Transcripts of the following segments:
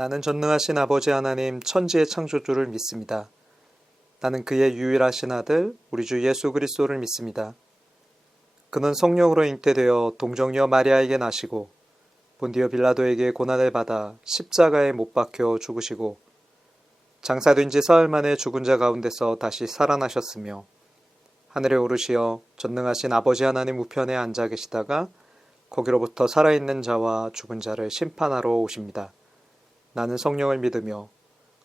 나는 전능하신 아버지 하나님 천지의 창조주를 믿습니다. 나는 그의 유일하신 아들 우리 주 예수 그리스도를 믿습니다. 그는 성령으로 잉태되어 동정녀 마리아에게 나시고 본디오 빌라도에게 고난을 받아 십자가에 못 박혀 죽으시고 장사된 지 사흘 만에 죽은 자 가운데서 다시 살아나셨으며 하늘에 오르시어 전능하신 아버지 하나님 우편에 앉아 계시다가 거기로부터 살아있는 자와 죽은 자를 심판하러 오십니다. 나는 성령을 믿으며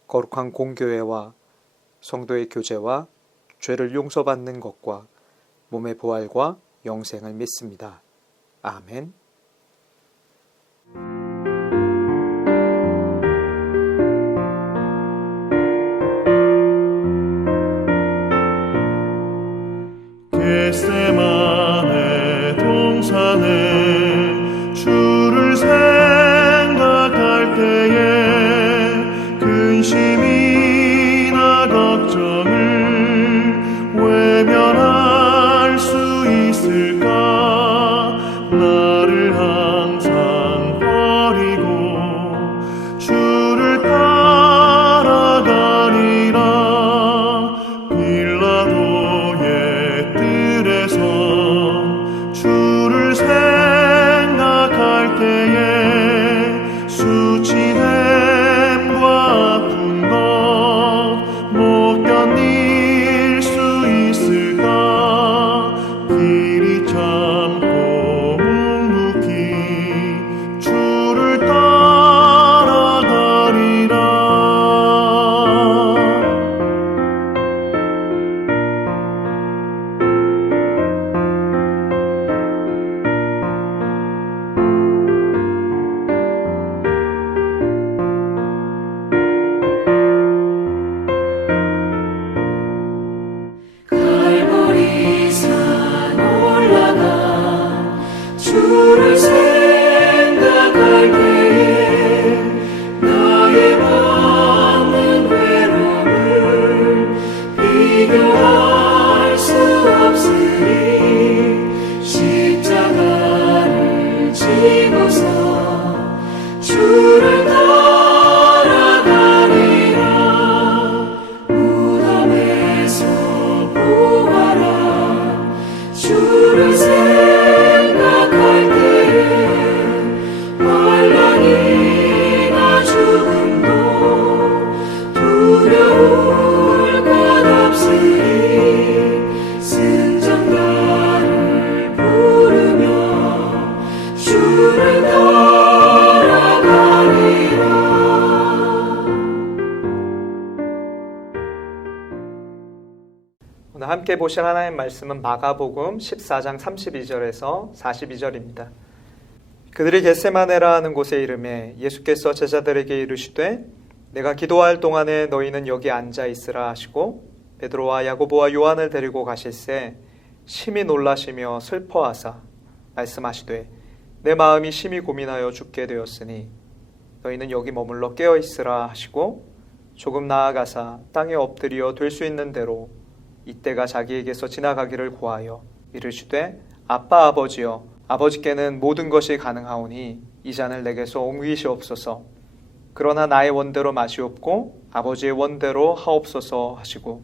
거룩한 공교회와 성도의 교제와 죄를 용서받는 것과 몸의 부활과 영생을 믿습니다. 아멘. 겟세마네 동산에 주를 생각할 때에 근심이나 걱정을 외면할 수 있을까? 나를 항상 버리고 주를 따라가리라. 빌라도의 뜰에서 주를 생각할 때에 수치됨과 아픈 것 못 견딜 수 있을까? 길이 참고 묵묵히 주를 따라가리라. 갈보리산 올라가 주를 생각할 때에 나의 받는 외로움을 비교할 수 없으니 십자가를 지고서 주를 따라가리라. 무덤에서 부활한 주를 생각할 때에 환난이나 죽음도 두려울 것 없으니 승전가를 부르며 주를 따라가리라. 오늘 함께 보실 하나님의 말씀은 마가복음 14장 32절에서 42절입니다. 그들이 겟세마네라 하는 곳에 이르매 예수께서 제자들에게 이르시되 내가 기도할 동안에 너희는 여기 앉아 있으라 하시고 베드로와 야고보와 요한을 데리고 가실새 심히 놀라시며 슬퍼하사 말씀하시되 내 마음이 심히 고민하여 죽게 되었으니 너희는 여기 머물러 깨어 있으라 하시고 조금 나아가사 땅에 엎드려 될 수 있는 대로 이때가 자기에게서 지나가기를 구하여 이르시되 아빠 아버지여 아버지께는 모든 것이 가능하오니 이 잔을 내게서 옮기시옵소서. 그러나 나의 원대로 마시옵고 아버지의 원대로 하옵소서 하시고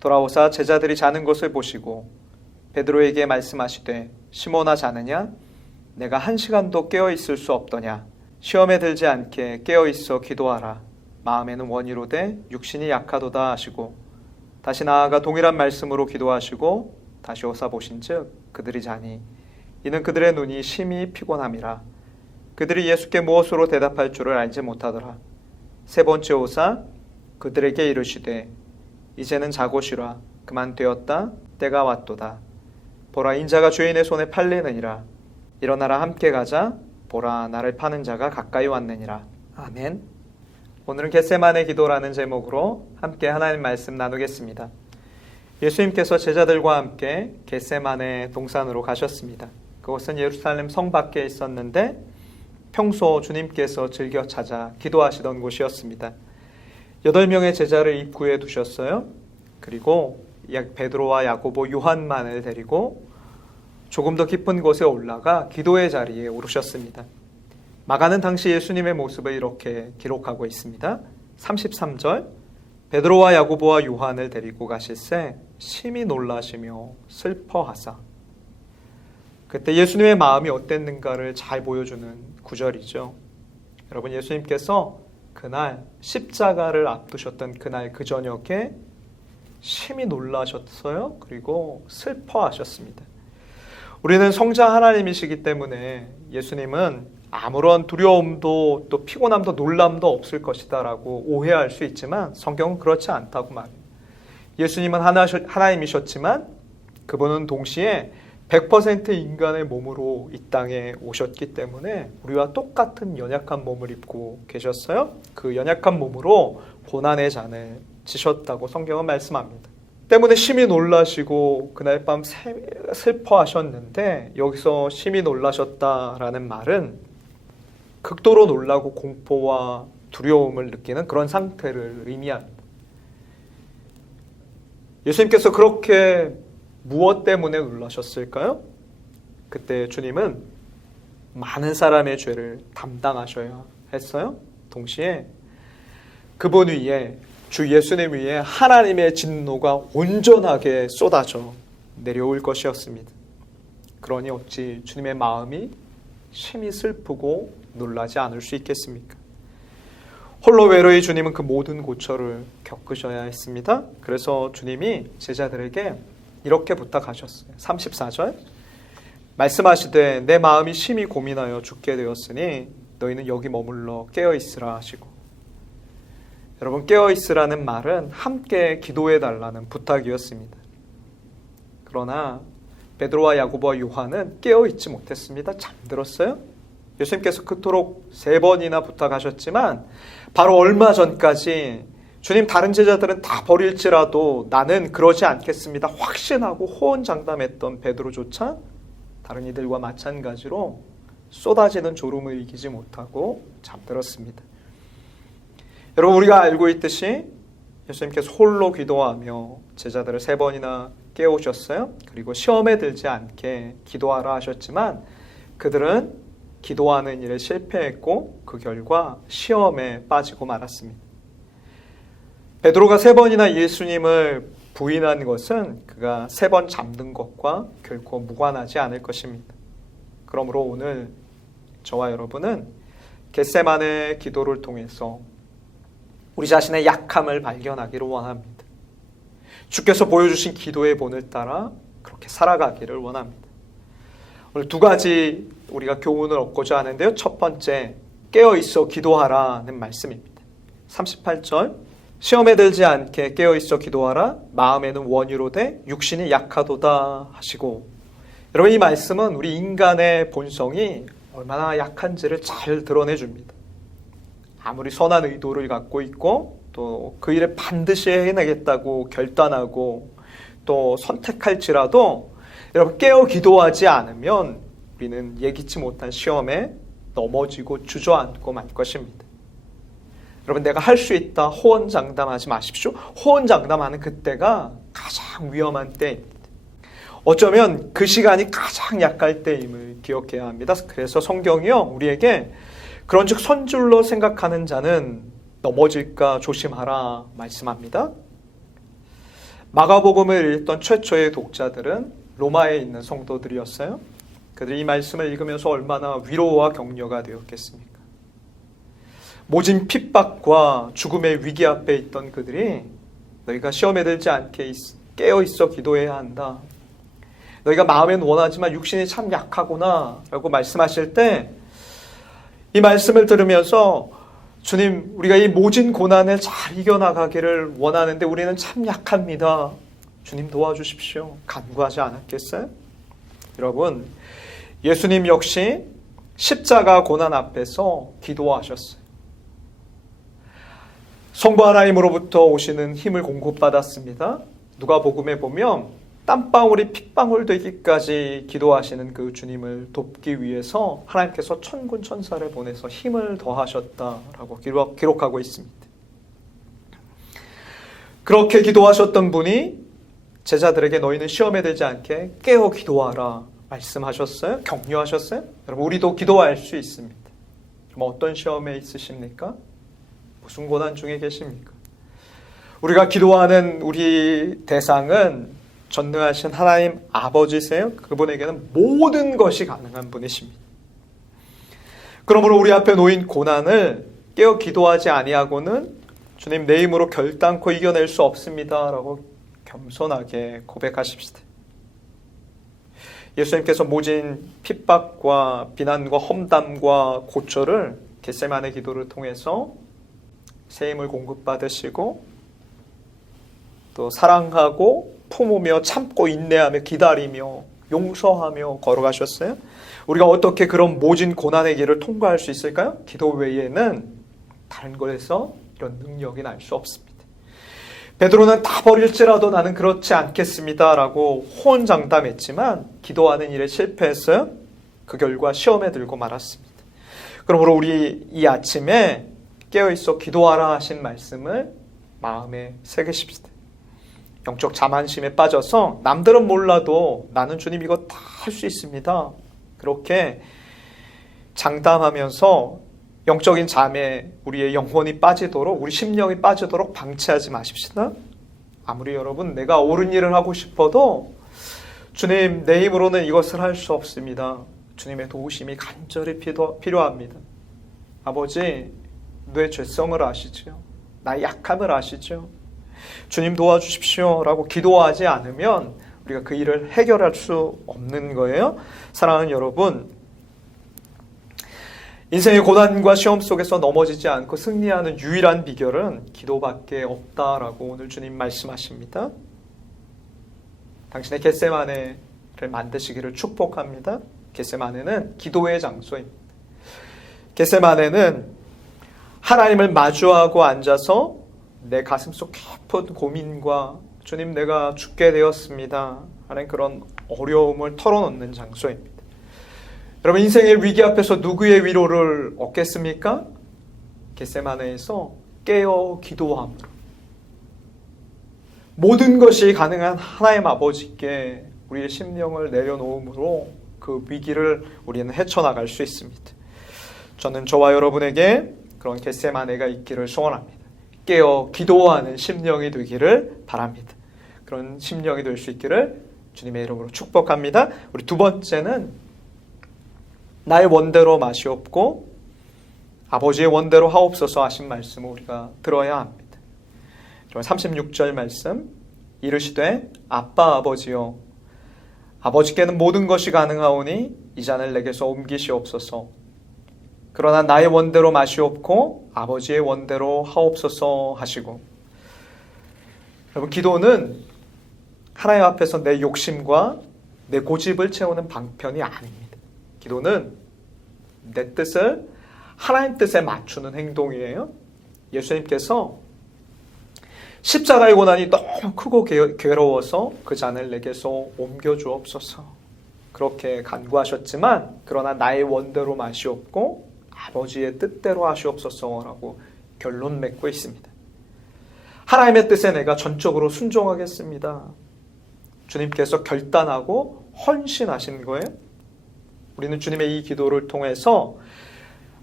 돌아오사 제자들이 자는 것을 보시고 베드로에게 말씀하시되 시몬아 자느냐? 내가 1시간도 깨어 있을 수 없더냐? 시험에 들지 않게 깨어 있어 기도하라. 마음에는 원이로되 육신이 약하도다 하시고 다시 나아가 동일한 말씀으로 기도하시고 다시 오사 보신즉 그들이 자니 이는 그들의 눈이 심히 피곤함이라. 그들이 예수께 무엇으로 대답할 줄을 알지 못하더라. 세 번째 오사 그들에게 이르시되 이제는 자고 쉬라. 그만 되었다. 때가 왔도다. 보라 인자가 주인의 손에 팔리느니라. 일어나라 함께 가자. 보라 나를 파는 자가 가까이 왔느니라. 아멘. 오늘은 겟세마네 기도라는 제목으로 함께 하나님 말씀 나누겠습니다. 예수님께서 제자들과 함께 겟세마네 동산으로 가셨습니다. 그것은 예루살렘 성 밖에 있었는데 평소 주님께서 즐겨 찾아 기도하시던 곳이었습니다. 8명의 제자를 입구에 두셨어요. 그리고 베드로와 야고보, 요한만을 데리고 조금 더 깊은 곳에 올라가 기도의 자리에 오르셨습니다. 마가는 당시 예수님의 모습을 이렇게 기록하고 있습니다. 33절, 베드로와 야고보와 요한을 데리고 가실새 심히 놀라시며 슬퍼하사. 그때 예수님의 마음이 어땠는가를 잘 보여주는 구절이죠. 여러분, 예수님께서 그날 십자가를 앞두셨던 그날 그 저녁에 심히 놀라셨어요. 그리고 슬퍼하셨습니다. 우리는 성자 하나님이시기 때문에 예수님은 아무런 두려움도 또 피곤함도 놀람도 없을 것이다 라고 오해할 수 있지만 성경은 그렇지 않다고 말해요. 예수님은 하나님이셨지만 그분은 동시에 100% 인간의 몸으로 이 땅에 오셨기 때문에 우리와 똑같은 연약한 몸을 입고 계셨어요. 그 연약한 몸으로 고난의 잔을 지셨다고 성경은 말씀합니다. 때문에 심히 놀라시고 그날 밤 슬퍼하셨는데, 여기서 심히 놀라셨다라는 말은 극도로 놀라고 공포와 두려움을 느끼는 그런 상태를 의미합니다. 예수님께서 그렇게 무엇 때문에 놀라셨을까요? 그때 주님은 많은 사람의 죄를 담당하셔야 했어요. 동시에 그분 위에, 주 예수님 위에 하나님의 진노가 온전하게 쏟아져 내려올 것이었습니다. 그러니 어찌 주님의 마음이 심히 슬프고 놀라지 않을 수 있겠습니까? 홀로 외로이 주님은 그 모든 고초를 겪으셔야 했습니다. 그래서 주님이 제자들에게 이렇게 부탁하셨어요. 34절, 말씀하시되 내 마음이 심히 고민하여 죽게 되었으니 너희는 여기 머물러 깨어있으라 하시고. 여러분, 깨어있으라는 말은 함께 기도해달라는 부탁이었습니다. 그러나 베드로와 야고보와 요한은 깨어있지 못했습니다. 잠들었어요. 예수님께서 그토록 3번이나 부탁하셨지만 바로 얼마 전까지 주님, 다른 제자들은 다 버릴지라도 나는 그러지 않겠습니다 확신하고 호언장담했던 베드로조차 다른 이들과 마찬가지로 쏟아지는 졸음을 이기지 못하고 잠들었습니다. 여러분, 우리가 알고 있듯이 예수님께서 홀로 기도하며 제자들을 3번이나 깨우셨어요. 그리고 시험에 들지 않게 기도하라 하셨지만 그들은 기도하는 일에 실패했고 그 결과 시험에 빠지고 말았습니다. 베드로가 3번이나 예수님을 부인한 것은 그가 3번 잠든 것과 결코 무관하지 않을 것입니다. 그러므로 오늘 저와 여러분은 겟세마네 기도를 통해서 우리 자신의 약함을 발견하기를 원합니다. 주께서 보여주신 기도의 본을 따라 그렇게 살아가기를 원합니다. 오늘 2가지 우리가 교훈을 얻고자 하는데요. 첫 번째, 깨어있어 기도하라는 말씀입니다. 38절, 시험에 들지 않게 깨어있어 기도하라. 마음에는 원이로되 육신이 약하도다 하시고. 여러분, 이 말씀은 우리 인간의 본성이 얼마나 약한지를 잘 드러내줍니다. 아무리 선한 의도를 갖고 있고 또 그 일을 반드시 해내겠다고 결단하고 또 선택할지라도 여러분, 깨어 기도하지 않으면 우리는 예기치 못한 시험에 넘어지고 주저앉고 말 것입니다. 여러분, 내가 할 수 있다 호언장담하지 마십시오. 호언장담하는 그때가 가장 위험한 때입니다. 어쩌면 그 시간이 가장 약할 때임을 기억해야 합니다. 그래서 성경이요, 우리에게 그런즉 선줄로 생각하는 자는 넘어질까 조심하라 말씀합니다. 마가복음을 읽던 최초의 독자들은 로마에 있는 성도들이었어요. 그들이 이 말씀을 읽으면서 얼마나 위로와 격려가 되었겠습니까? 모진 핍박과 죽음의 위기 앞에 있던 그들이 너희가 시험에 들지 않게 깨어있어 기도해야 한다. 너희가 마음엔 원하지만 육신이 참 약하구나 라고 말씀하실 때 이 말씀을 들으면서 주님, 우리가 이 모진 고난을 잘 이겨나가기를 원하는데 우리는 참 약합니다. 주님 도와주십시오. 간구하지 않았겠어요? 여러분, 예수님 역시 십자가 고난 앞에서 기도하셨어요. 성부 하나님으로부터 오시는 힘을 공급받았습니다. 누가복음에 보면 땀방울이 핏방울 되기까지 기도하시는 그 주님을 돕기 위해서 하나님께서 천군 천사를 보내서 힘을 더하셨다라고 기록하고 있습니다. 그렇게 기도하셨던 분이 제자들에게 너희는 시험에 들지 않게 깨어 기도하라 말씀하셨어요. 격려하셨어요. 여러분, 우리도 기도할 수 있습니다. 그럼 어떤 시험에 있으십니까? 무슨 고난 중에 계십니까? 우리가 기도하는 우리 대상은 전능하신 하나님 아버지세요. 그분에게는 모든 것이 가능한 분이십니다. 그러므로 우리 앞에 놓인 고난을 깨어 기도하지 아니하고는 주님 내 힘으로 결단코 이겨낼 수 없습니다 라고 겸손하게 고백하십시다. 예수님께서 모진 핍박과 비난과 험담과 고초를 겟세마네 기도를 통해서 새 힘을 공급받으시고 또 사랑하고 품으며 참고 인내하며 기다리며 용서하며 걸어가셨어요. 우리가 어떻게 그런 모진 고난의 길을 통과할 수 있을까요? 기도 외에는 다른 것에서 이런 능력이 날 수 없습니다. 베드로는 다 버릴지라도 나는 그렇지 않겠습니다 라고 호언장담했지만 기도하는 일에 실패했어요. 그 결과 시험에 들고 말았습니다. 그러므로 우리 이 아침에 깨어있어 기도하라 하신 말씀을 마음에 새기십시다. 영적 자만심에 빠져서 남들은 몰라도 나는 주님 이거 다 할 수 있습니다. 그렇게 장담하면서 영적인 잠에 우리의 영혼이 빠지도록, 우리 심령이 빠지도록 방치하지 마십시다. 아무리 여러분 내가 옳은 일을 하고 싶어도 주님 내 힘으로는 이것을 할 수 없습니다. 주님의 도우심이 간절히 필요합니다. 아버지 내 죄성을 아시죠? 나의 약함을 아시죠? 주님 도와주십시오 라고 기도하지 않으면 우리가 그 일을 해결할 수 없는 거예요. 사랑하는 여러분, 인생의 고난과 시험 속에서 넘어지지 않고 승리하는 유일한 비결은 기도밖에 없다라고 오늘 주님 말씀하십니다. 당신의 겟세마네를 만드시기를 축복합니다. 겟세마네는 기도의 장소입니다. 겟세마네는 하나님을 마주하고 앉아서 내 가슴속 깊은 고민과 주님 내가 죽게 되었습니다 하는 그런 어려움을 털어놓는 장소입니다. 여러분 인생의 위기 앞에서 누구의 위로를 얻겠습니까? 겟세마네에서 깨어 기도함으로 모든 것이 가능한 하나님 아버지께 우리의 심령을 내려놓음으로 그 위기를 우리는 헤쳐나갈 수 있습니다. 저는 저와 여러분에게 그런 겟세마네가 있기를 소원합니다. 깨어 기도하는 심령이 되기를 바랍니다. 그런 심령이 될 수 있기를 주님의 이름으로 축복합니다. 우리 두 번째는 나의 원대로 마시옵고 아버지의 원대로 하옵소서 하신 말씀을 우리가 들어야 합니다. 36절 말씀 이르시되 아빠 아버지여 아버지께는 모든 것이 가능하오니 이 잔을 내게서 옮기시옵소서. 그러나 나의 원대로 마시옵고 아버지의 원대로 하옵소서 하시고. 여러분 기도는 하나님 앞에서 내 욕심과 내 고집을 채우는 방편이 아닙니다. 기도는 내 뜻을 하나님 뜻에 맞추는 행동이에요. 예수님께서 십자가의 고난이 너무 크고 괴로워서 그 잔을 내게서 옮겨주옵소서 그렇게 간구하셨지만 그러나 나의 원대로 마시옵고 아버지의 뜻대로 하시옵소서라고 결론 맺고 있습니다. 하나님의 뜻에 내가 전적으로 순종하겠습니다. 주님께서 결단하고 헌신하신 거예요. 우리는 주님의 이 기도를 통해서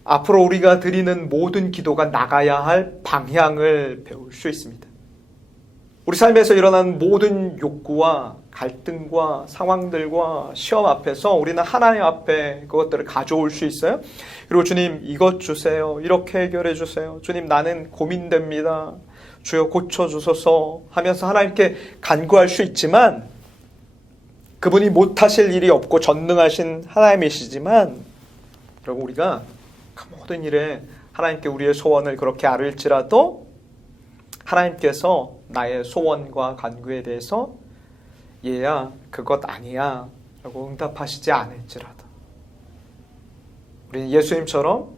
앞으로 우리가 드리는 모든 기도가 나가야 할 방향을 배울 수 있습니다. 우리 삶에서 일어나는 모든 욕구와 갈등과 상황들과 시험 앞에서 우리는 하나님 앞에 그것들을 가져올 수 있어요. 그리고 주님 이것 주세요. 이렇게 해결해 주세요. 주님 나는 고민됩니다. 주여 고쳐주소서 하면서 하나님께 간구할 수 있지만 그분이 못하실 일이 없고 전능하신 하나님이시지만 여러분 우리가 그 모든 일에 하나님께 우리의 소원을 그렇게 아뢰일지라도 하나님께서 나의 소원과 간구에 대해서 얘야 그것 아니야 라고 응답하시지 않을지라도 우리는 예수님처럼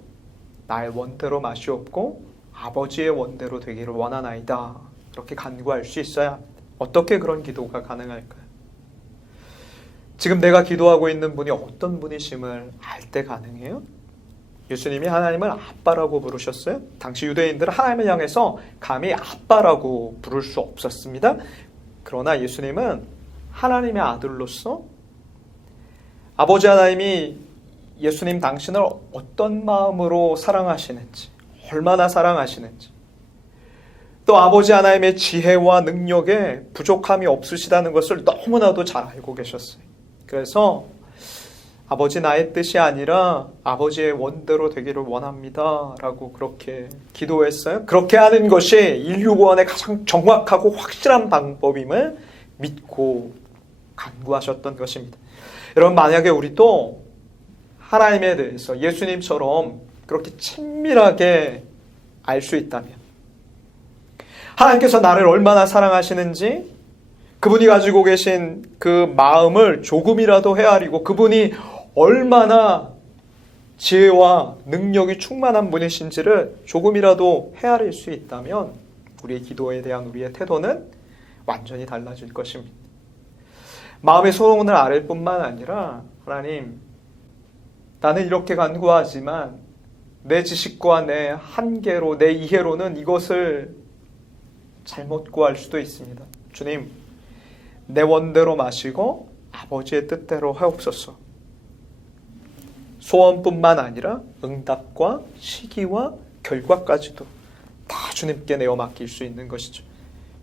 나의 원대로 마시옵고 아버지의 원대로 되기를 원하나이다 그렇게 간구할 수 있어야 합니다. 어떻게 그런 기도가 가능할까요? 지금 내가 기도하고 있는 분이 어떤 분이심을 알 때 가능해요? 예수님이 하나님을 아빠라고 부르셨어요. 당시 유대인들은 하나님을 향해서 감히 아빠라고 부를 수 없었습니다. 그러나 예수님은 하나님의 아들로서 아버지 하나님이 예수님 당신을 어떤 마음으로 사랑하시는지, 얼마나 사랑하시는지, 또 아버지 하나님의 지혜와 능력에 부족함이 없으시다는 것을 너무나도 잘 알고 계셨어요. 그래서 아버지 나의 뜻이 아니라 아버지의 원대로 되기를 원합니다 라고 그렇게 기도했어요. 그렇게 하는 것이 인류 구원의 가장 정확하고 확실한 방법임을 믿고 간구하셨던 것입니다. 여러분, 만약에 우리도 하나님에 대해서 예수님처럼 그렇게 친밀하게 알 수 있다면, 하나님께서 나를 얼마나 사랑하시는지, 그분이 가지고 계신 그 마음을 조금이라도 헤아리고 그분이 얼마나 지혜와 능력이 충만한 분이신지를 조금이라도 헤아릴 수 있다면 우리의 기도에 대한 우리의 태도는 완전히 달라질 것입니다. 마음의 소원을 아릴 뿐만 아니라, 하나님, 나는 이렇게 간구하지만 내 지식과 내 한계로, 내 이해로는 이것을 잘못 구할 수도 있습니다. 주님, 내 원대로 마시고 아버지의 뜻대로 하옵소서. 소원뿐만 아니라 응답과 시기와 결과까지도 다 주님께 내어 맡길 수 있는 것이죠.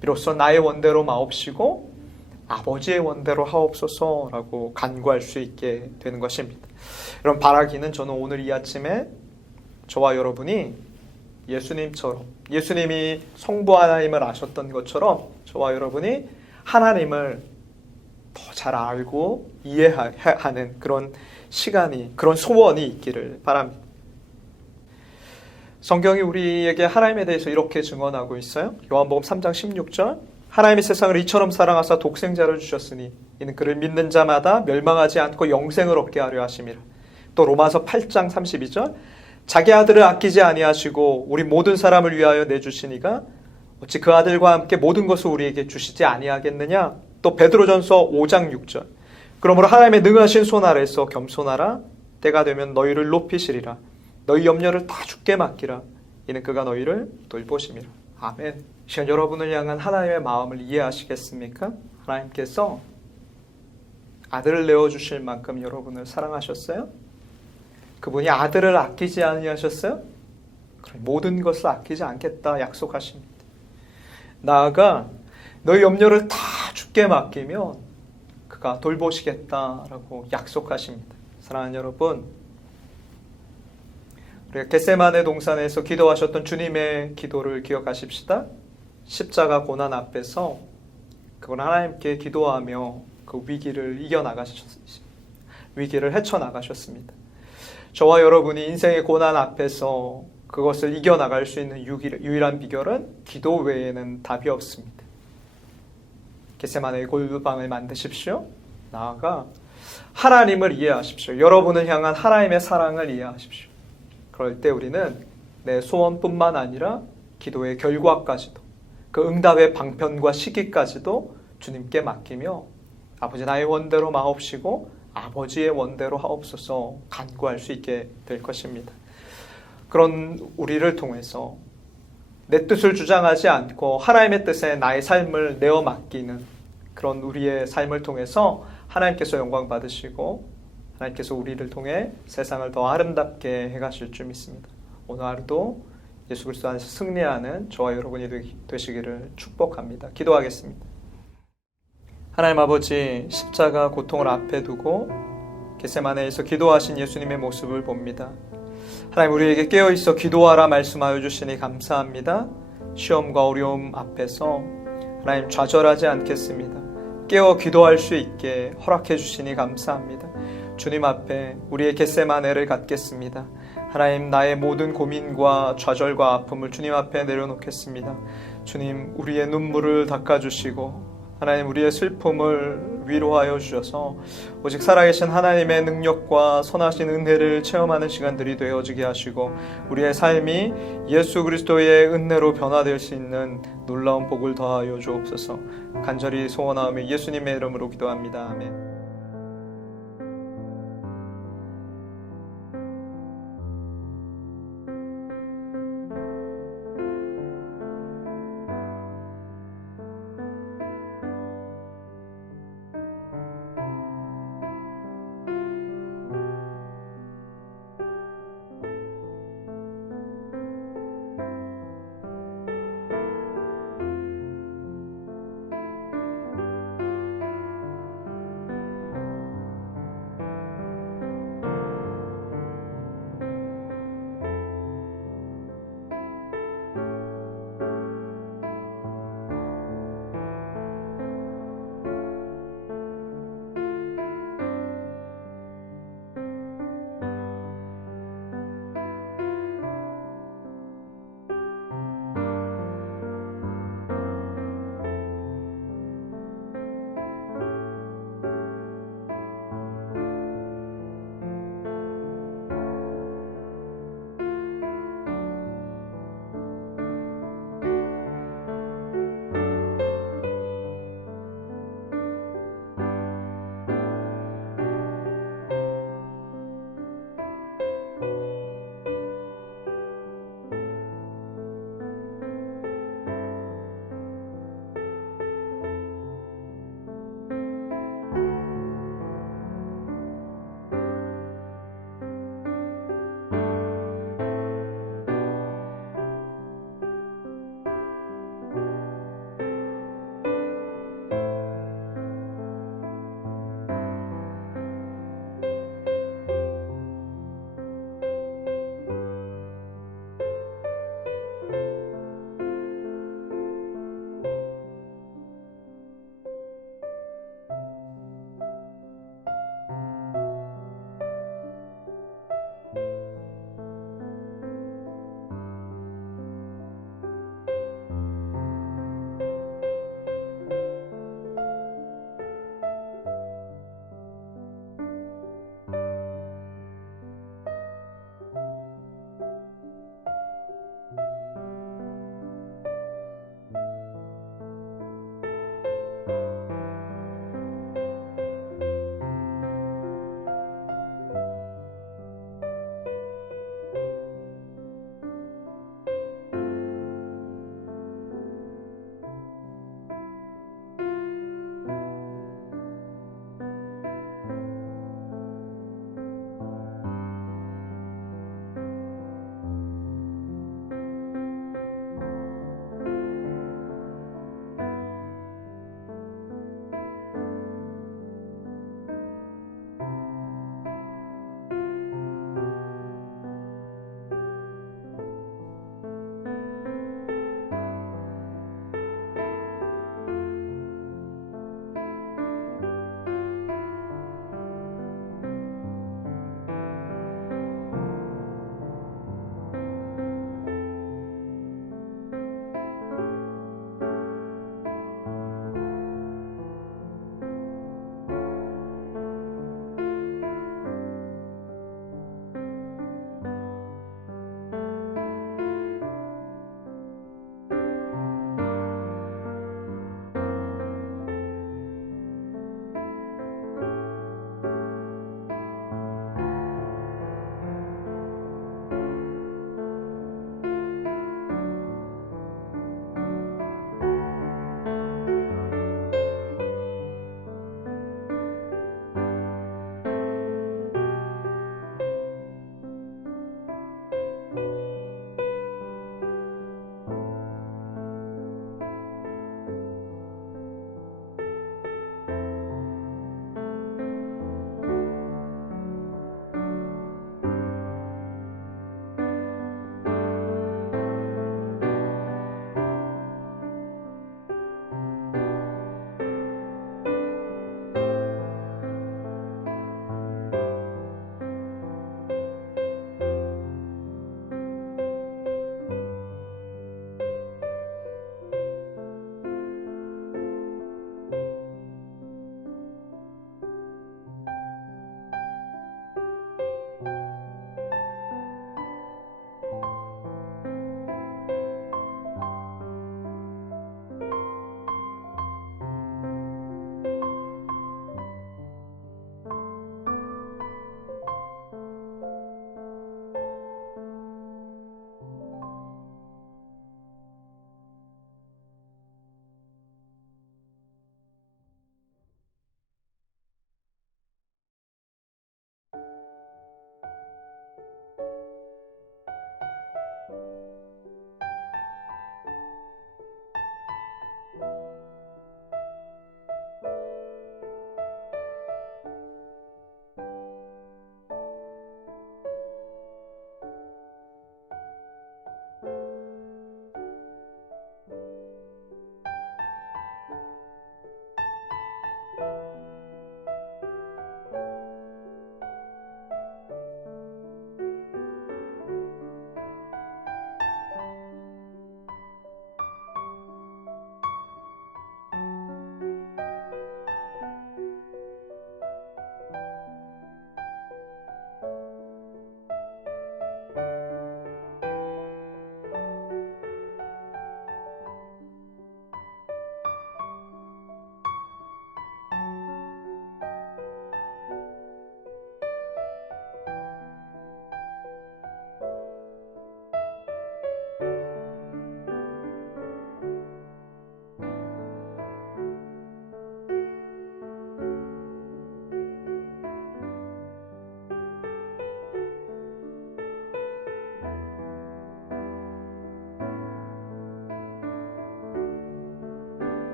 비로소 나의 원대로 마옵시고 아버지의 원대로 하옵소서라고 간구할 수 있게 되는 것입니다. 여러분, 바라기는 저는 오늘 이 아침에 저와 여러분이 예수님처럼, 예수님이 성부 하나님을 아셨던 것처럼 저와 여러분이 하나님을 더 잘 알고 이해하는 그런 시간이, 그런 소원이 있기를 바랍니다. 성경이 우리에게 하나님에 대해서 이렇게 증언하고 있어요. 요한복음 3장 16절, 하나님이 세상을 이처럼 사랑하사 독생자를 주셨으니 이는 그를 믿는 자마다 멸망하지 않고 영생을 얻게 하려 하심이라. 또 로마서 8장 32절, 자기 아들을 아끼지 아니하시고 우리 모든 사람을 위하여 내주시니가 어찌 그 아들과 함께 모든 것을 우리에게 주시지 아니하겠느냐. 또 베드로전서 5장 6절, 그러므로 하나님의 능하신 손 아래서 겸손하라. 때가 되면 너희를 높이시리라. 너희 염려를 다 주께 맡기라. 이는 그가 너희를 돌보심이라. 아멘. 시간 여러분을 향한 하나님의 마음을 이해하시겠습니까? 하나님께서 아들을 내어주실 만큼 여러분을 사랑하셨어요? 그분이 아들을 아끼지 아니하셨어요? 그럼 모든 것을 아끼지 않겠다 약속하십니다. 나아가 너희 염려를 다 주께 맡기면 그가 돌보시겠다라고 약속하십니다. 사랑하는 여러분, 우리가 겟세마네 동산에서 기도하셨던 주님의 기도를 기억하십시다. 십자가 고난 앞에서 그분 하나님께 기도하며 그 위기를 위기를 헤쳐나가셨습니다. 저와 여러분이 인생의 고난 앞에서 그것을 이겨나갈 수 있는 유일한 비결은 기도 외에는 답이 없습니다. 겟세마네의 골방을 만드십시오. 나아가 하나님을 이해하십시오. 여러분을 향한 하나님의 사랑을 이해하십시오. 그럴 때 우리는 내 소원뿐만 아니라 기도의 결과까지도, 그 응답의 방편과 시기까지도 주님께 맡기며 아버지 나의 원대로 마옵시고 아버지의 원대로 하옵소서 간구할 수 있게 될 것입니다. 그런 우리를 통해서 내 뜻을 주장하지 않고 하나님의 뜻에 나의 삶을 내어 맡기는 그런 우리의 삶을 통해서 하나님께서 영광 받으시고 하나님께서 우리를 통해 세상을 더 아름답게 해가실 줄 믿습니다. 오늘 하루도 예수 그리스도 안에서 승리하는 저와 여러분이 되시기를 축복합니다. 기도하겠습니다. 하나님 아버지, 십자가 고통을 앞에 두고 겟세마네에서 기도하신 예수님의 모습을 봅니다. 하나님, 우리에게 깨어있어 기도하라 말씀하여 주시니 감사합니다. 시험과 어려움 앞에서 하나님 좌절하지 않겠습니다. 깨어 기도할 수 있게 허락해 주시니 감사합니다. 주님 앞에 우리의 겟세마네를 갖겠습니다. 하나님, 나의 모든 고민과 좌절과 아픔을 주님 앞에 내려놓겠습니다. 주님, 우리의 눈물을 닦아주시고 하나님, 우리의 슬픔을 위로하여 주셔서 오직 살아계신 하나님의 능력과 선하신 은혜를 체험하는 시간들이 되어지게 하시고 우리의 삶이 예수 그리스도의 은혜로 변화될 수 있는 놀라운 복을 더하여 주옵소서. 간절히 소원하오며 예수님의 이름으로 기도합니다. 아멘.